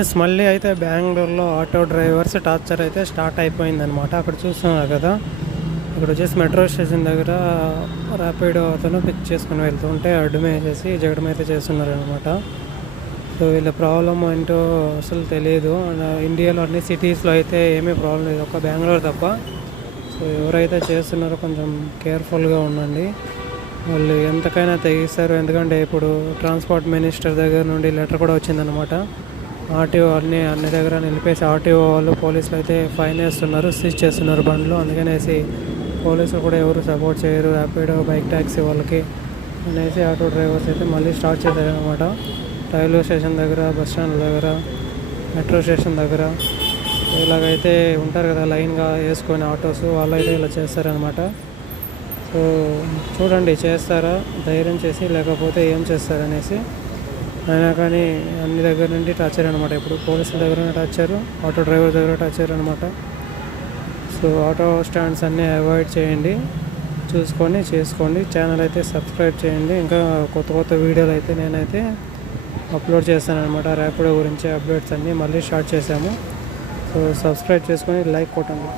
Yes మళ్ళీ అయితే బెంగళూరులో ఆటో డ్రైవర్స్ టార్చర్ అయితే స్టార్ట్ అయిపోయిందనమాట అక్కడ చూస్తున్నారు కదా. ఇక్కడ వచ్చేసి మెట్రో స్టేషన్ దగ్గర ర్యాపిడో అతను పిక్ చేసుకుని వెళ్తుంటే అడ్డుమే వేసేసి జగడం అయితే చేస్తున్నారనమాట సో వీళ్ళ ప్రాబ్లం ఏంటో అసలు తెలియదు అండ్ ఇండియాలో అన్ని సిటీస్లో అయితే ఏమీ ప్రాబ్లం లేదు. ఒక బెంగళూరు తప్ప. సో ఎవరైతే చేస్తున్నారో కొంచెం కేర్ఫుల్గా ఉండండి. వాళ్ళు ఎంతకైనా తెగిస్తారు. ఎందుకంటే ఇప్పుడు ట్రాన్స్పోర్ట్ మినిస్టర్ దగ్గర నుండి లెటర్ కూడా వచ్చిందనమాట ఆర్టీఓ అన్ని అన్ని దగ్గర నిలిపేసి ఆర్టీఓ వాళ్ళు పోలీసులు అయితే ఫైన్ వేస్తున్నారు సీజ్ చేస్తున్నారు బండ్లు. అందుకనేసి పోలీసులు కూడా ఎవరు సపోర్ట్ చేయరు. ర్యాపిడో బైక్ ట్యాక్సీ వాళ్ళకి అనేసి ఆటో డ్రైవర్స్ అయితే మళ్ళీ స్టార్ట్ చేశారు అనమాట రైల్వే స్టేషన్ దగ్గర బస్ స్టాండ్ దగ్గర మెట్రో స్టేషన్ దగ్గర ఇలాగైతే ఉంటారు కదా లైన్గా వేసుకొని ఆటోస్ వాళ్ళు అయితే ఇలా చేస్తారనమాట సో చూడండి చేస్తారా? ధైర్యం చేసి లేకపోతే ఏం చేస్తారనేసి అయినా కానీ అన్ని దగ్గర నుండి టార్చర్ అనమాట ఇప్పుడు పోలీసుల దగ్గర టార్చర్ ఆటో డ్రైవర్ దగ్గర టార్చర్ అనమాట సో ఆటో స్టాండ్స్ అన్నీ అవాయిడ్ చేయండి చూసుకొని చేసుకోండి. ఛానల్ అయితే సబ్స్క్రైబ్ చేయండి. ఇంకా కొత్త కొత్త వీడియోలు అయితే నేనైతే అప్లోడ్ చేస్తాను అనమాట ర్యాపిడో గురించి అప్డేట్స్ అన్నీ మళ్ళీ స్టార్ట్ చేశాము. సో సబ్స్క్రైబ్ చేసుకొని లైక్ కొట్టండి.